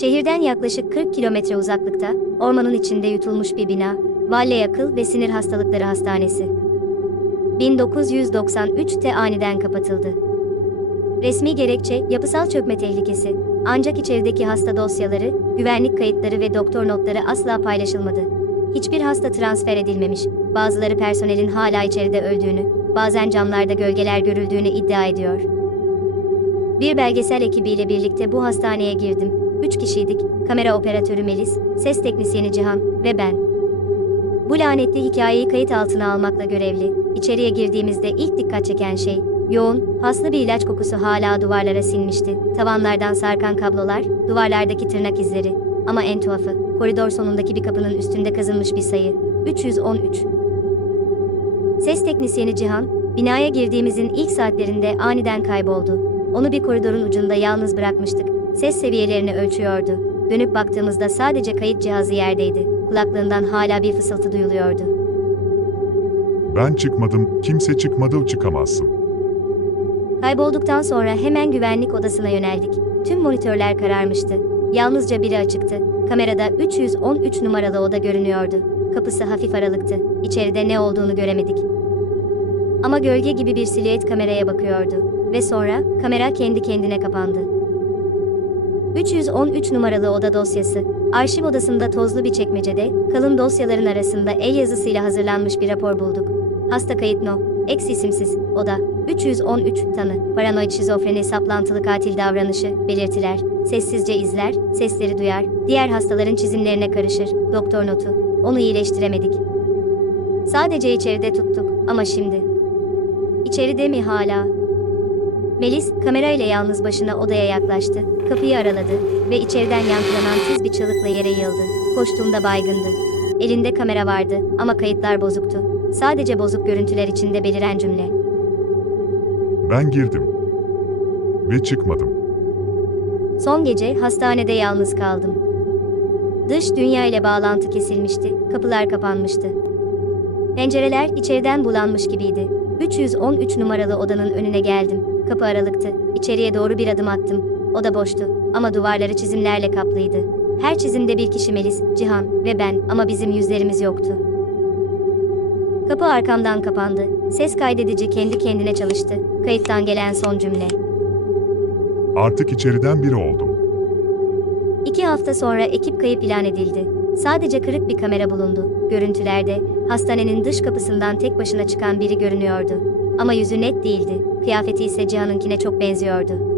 Şehirden yaklaşık 40 kilometre uzaklıkta, ormanın içinde yutulmuş bir bina, Valle Akıl ve Sinir Hastalıkları Hastanesi. 1993'te aniden kapatıldı. Resmi gerekçe, yapısal çökme tehlikesi. Ancak içerideki hasta dosyaları, güvenlik kayıtları ve doktor notları asla paylaşılmadı. Hiçbir hasta transfer edilmemiş, bazıları personelin hala içeride öldüğünü, bazen camlarda gölgeler görüldüğünü iddia ediyor. Bir belgesel ekibiyle birlikte bu hastaneye girdim. Üç kişiydik, kamera operatörü Melis, ses teknisyeni Cihan ve ben. Bu lanetli hikayeyi kayıt altına almakla görevli. İçeriye girdiğimizde ilk dikkat çeken şey, yoğun, paslı bir ilaç kokusu hala duvarlara sinmişti. Tavanlardan sarkan kablolar, duvarlardaki tırnak izleri. Ama en tuhafı, koridor sonundaki bir kapının üstünde kazınmış bir sayı. 313. Ses teknisyeni Cihan, binaya girdiğimizin ilk saatlerinde aniden kayboldu. Onu bir koridorun ucunda yalnız bırakmıştık. Ses seviyelerini ölçüyordu. Dönüp baktığımızda sadece kayıt cihazı yerdeydi. Kulaklığından hala bir fısıltı duyuluyordu. Ben çıkmadım, kimse çıkmadı çıkamazsın. Kaybolduktan sonra hemen güvenlik odasına yöneldik. Tüm monitörler kararmıştı. Yalnızca biri açıktı. Kamerada 313 numaralı oda görünüyordu. Kapısı hafif aralıktı. İçeride ne olduğunu göremedik. Ama gölge gibi bir silüet kameraya bakıyordu. Ve sonra kamera kendi kendine kapandı. 313 numaralı oda dosyası. Arşiv odasında tozlu bir çekmecede, kalın dosyaların arasında el yazısıyla hazırlanmış bir rapor bulduk. Hasta kayıt no, ex isimsiz, oda, 313 tanı, paranoid şizofreni saplantılı katil davranışı, belirtiler, sessizce izler, sesleri duyar, diğer hastaların çizimlerine karışır, doktor notu, onu iyileştiremedik. Sadece içeride tuttuk ama şimdi. İçeride mi hala? Melis kamerayla yalnız başına odaya yaklaştı, kapıyı araladı ve içeriden yankılanan tiz bir çığlıkla yere yığıldı. Koştuğumda baygındı. Elinde kamera vardı ama kayıtlar bozuktu. Sadece bozuk görüntüler içinde beliren cümle. Ben girdim. Ve çıkmadım. Son gece hastanede yalnız kaldım. Dış dünya ile bağlantı kesilmişti, kapılar kapanmıştı. Pencereler içeriden bulanmış gibiydi. 313 numaralı odanın önüne geldim. Kapı aralıktı. İçeriye doğru bir adım attım. Oda boştu ama duvarları çizimlerle kaplıydı. Her çizimde bir kişi Melis, Cihan ve ben ama bizim yüzlerimiz yoktu. Kapı arkamdan kapandı. Ses kaydedici kendi kendine çalıştı. Kayıttan gelen son cümle. Artık içeriden biri oldum. İki hafta sonra ekip kayıp ilan edildi. Sadece kırık bir kamera bulundu. Görüntülerde hastanenin dış kapısından tek başına çıkan biri görünüyordu. Ama yüzü net değildi. Kıyafeti ise Cihan'ınkine çok benziyordu.